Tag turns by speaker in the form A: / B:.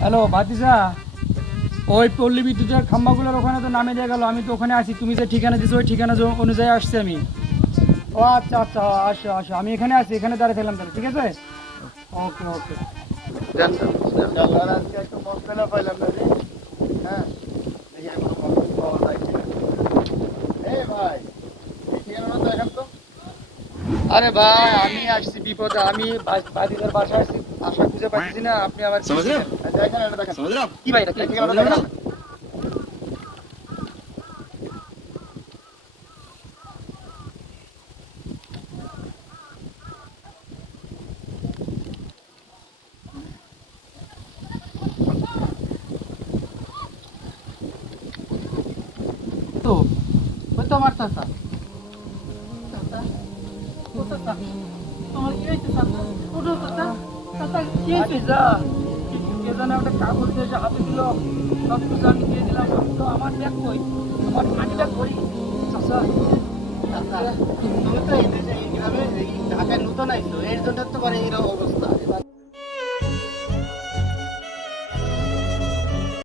A: Hello Batisa. ওই পল্লী বিদ্যুতের খাম্বাগুলোর ওখানে তো নামে দেওয়া গেলো আমি তো ওখানে আছি তুমি যে ঠিকানা দিছো ওই ঠিকানা অনুযায়ী আসছি আমি। ও আচ্ছা আচ্ছা আসো আসো আমি এখানে আছি এখানে দাঁড়িয়ে থাকলাম তাহলে ঠিক আছে? ওকে ওকে।
B: আজকে একটু পাইলাম না হ্যাঁ দেখি এখনও মস্কানা পাওয়া যায় কিনা এই ভাই এই ঠিকানাটা তো এখন তো
A: আরে ভাই আমি আসছি বিপদে। আমি বাদিদার বাসা আসছি। আশা খুঁজে পাচ্ছি না আপনি
C: আমার
A: কি ভাই তো ওই আমার
D: তোমার কি হয়েছে ওঠো চাচা কি হয়েছে
A: ভাতিজা কে জানে একটা কাগজ দিয়ে যে হাতে দিল সব কিছু আমি মানি
B: এই গ্রামে ঢাকায় নতুন আইছো এর জন্য তোমার এই অবস্থা